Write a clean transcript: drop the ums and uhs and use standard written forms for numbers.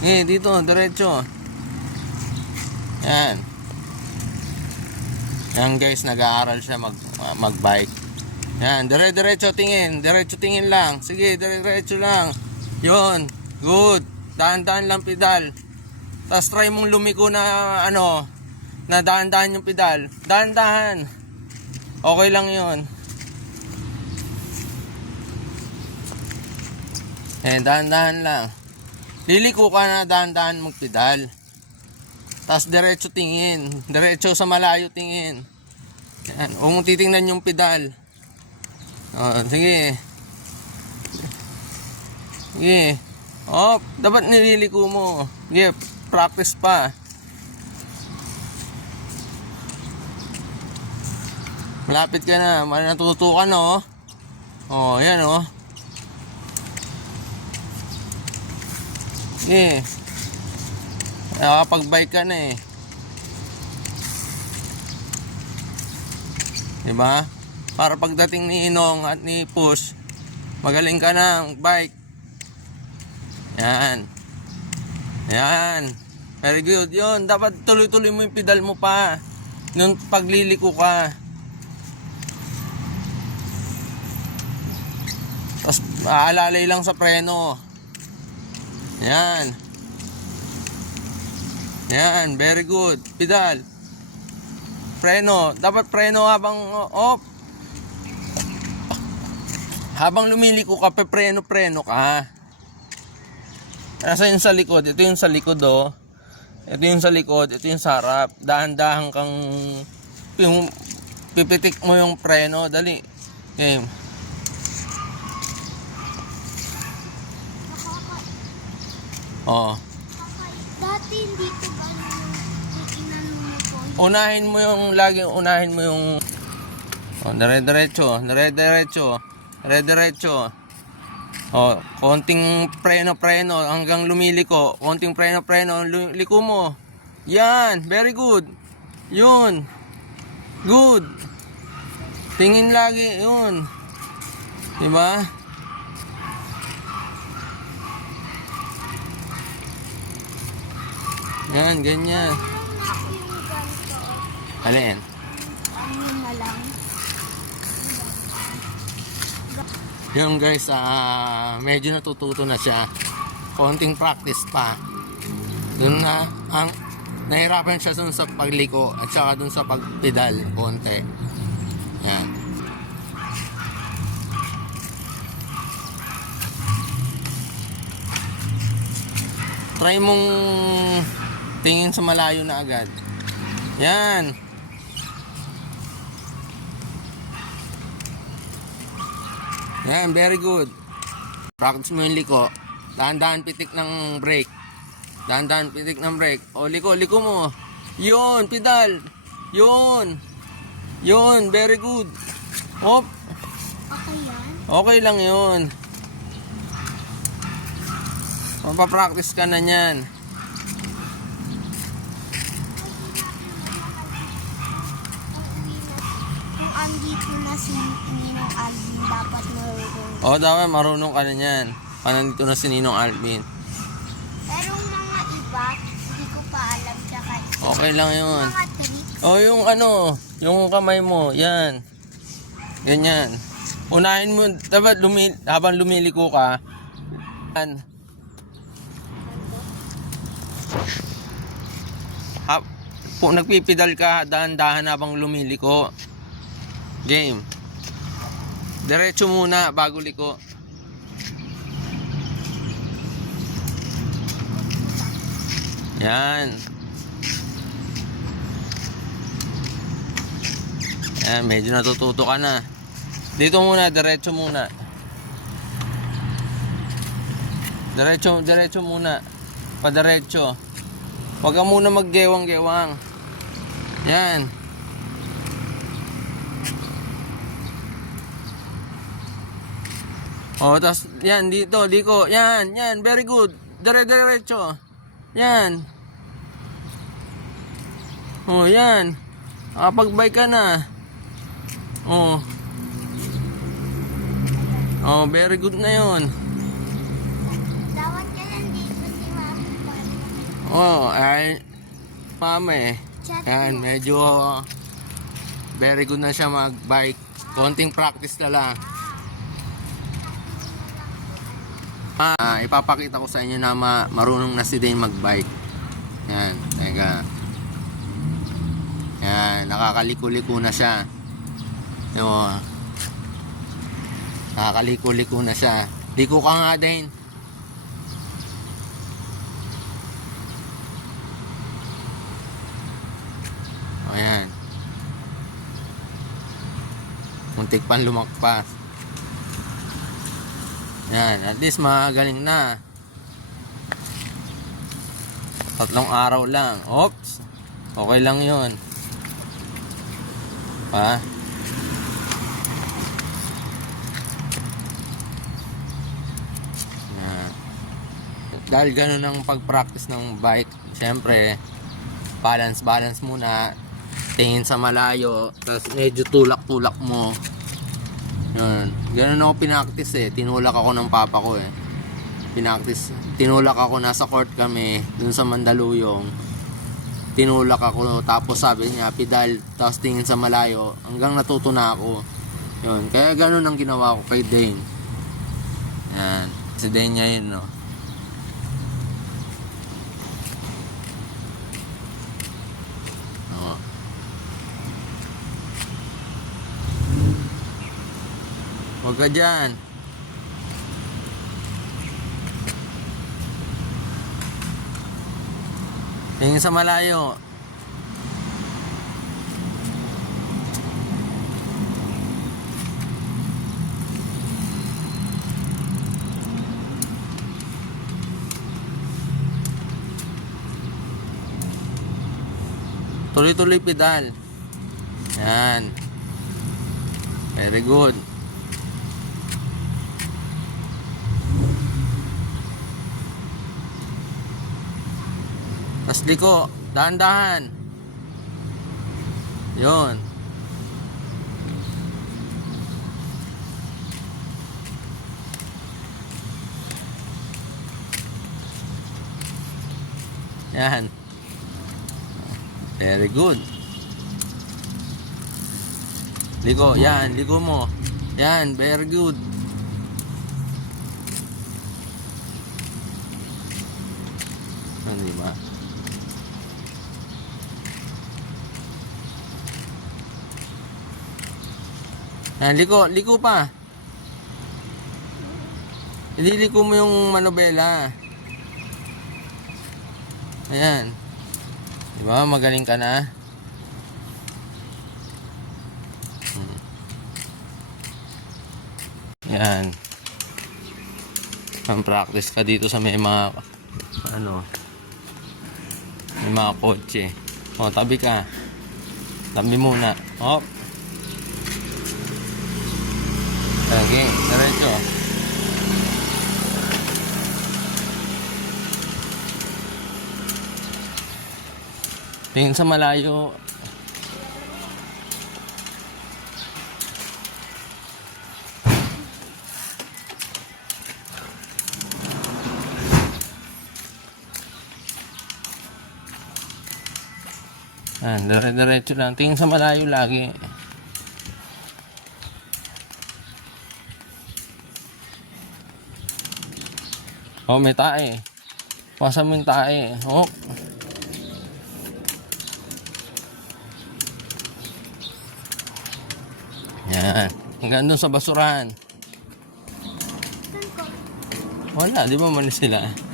Dito, diretso. Yan. Yan guys, nag-aaral siya mag-bike. Yan, diretso tingin. Diretso tingin lang. Sige, diretso lang. Yun. Good. Dahan-dahan lang pedal. Tapos try mong lumiko na na dahan-dahan yung pedal. Dahan-dahan. Okay lang yun. Dahan-dahan lang. Liliko ka na, dahan-dahan mong pedal. Tapos diretso tingin. Diretso sa malayo tingin. Yan. Huwag mong titingnan yung pedal. Sige. Sige. Dapat nililiko mo. Sige, practice pa. Malapit ka na. Natuto ka na, yan, Sige. Nakapag-bike ka na, Diba? Para pagdating ni Inong at ni Push, magaling ka ng bike. Yan. Yan. Very good. Yun. Dapat tuloy-tuloy mo yung pedal mo pa. Nung pagliliko ka. Tapos aalalay lang sa preno. Yan. Yan. Very good. Pedal. Preno. Dapat preno habang lumiliko ka, preno ka. Nasa yung sa likod. Ito yung sa likod, Ito yung sa likod. Ito yung sa harap. Dahan-dahan kang pipitik mo yung preno. Dali. Okay. Dati hindi ko gano'n inano mo po. Unahin mo yung dire-diretso. Konting preno hanggang lumiliko. Konting preno, liko mo. Yan, very good. Yun. Good. Tingin lagi, yun. Diba? Yan, ganyan. Meron na ako yung ganito. Alin? Ano na lang. Yun guys, medyo natututo na siya. Konting practice pa. Dun nahirapan siya dun sa pagliko at saka dun sa pagpedal, konti. Yan. Try mong tingin sa malayo na agad. Yan. Yan, very good. Practice mo yung liko. Dahan-dahan pitik ng brake. Liko mo. Yun, pedal. Yun, very good. Okay yan? Okay lang yun. Mapapractice ka na yan. Kung andito na si Ninong Alvin, dapat marunong. Dapat marunong ka na yan. Nandito na si Ninong Alvin. Pero mga iba, hindi ko pa alam. Tsaka Okay lang yun. mga tricks. Yung kamay mo, yan. Ganyan. Unahin mo, dapat habang lumiliko ka, yan. Nagpipedal ka, dahan-dahan habang lumiliko. Game. Diretso muna bago liko. Yan. Yan, medyo natututo ka na. Dito muna, diretso muna. Diretso muna. Padiretso. Huwag ka muna maggewang-gewang. Yan. Tas yan, dito, liko. Yan, very good. Diretso. Yan. Yan. Nakapag-bike ka na. Very good na yun. Dapat ka nandito si Mami pa. Oh, ay, mama eh. Chat Yan, mo. medyo very good na siya mag-bike. Konting practice na lang. Ipapakita ko sa inyo na marunong na si Dane mag-bike. Yan, teka. Yan, nakakaliko-liko na siya. Yo. Nakakaliko-liko na siya. Liko ka nga, Dane. O yan. Muntik pang lumakpas. Yan, at least magaling na. 3 araw lang. Oops. Okay lang yun. Pa? Yan. Dahil ganun ang pag-practice ng bike, syempre, balance muna. Tingin sa malayo, tapos medyo tulak-tulak mo. Yun. Ganun ako pinaktis eh. Tinulak ako ng papa ko eh. Pinaktis. Tinulak ako, nasa court kami, dun sa Mandaluyong. Tinulak ako, tapos sabi niya, pedal, tapos tingin sa malayo, hanggang natuto na ako. Yun. Kaya ganun ang ginawa ko kay Dane. Yan. Si Dane niya yun, no. Huwag ka dyan. Tingin sa malayo. Tuloy-tuloy pedal. Yan. Very good. Tas liko, dahan-dahan. Yun. Yan. Very good. Liko, yan, liko mo. Yan, very good. Ano ba? Yan, liko pa. Ililiko mo yung manobela. Ayan. Diba, magaling ka na. Yan. Ang practice ka dito sa may mga may mga kotse. O, tabi ka. Tabi muna. Hop. Okay, diretso. Tingin sa malayo. Diretso lang. Tingin sa malayo lagi. Oh, may tae. Pasa mo yung tae. Oh. Yan. Hanggang doon sa basurahan. Wala, di ba manis sila?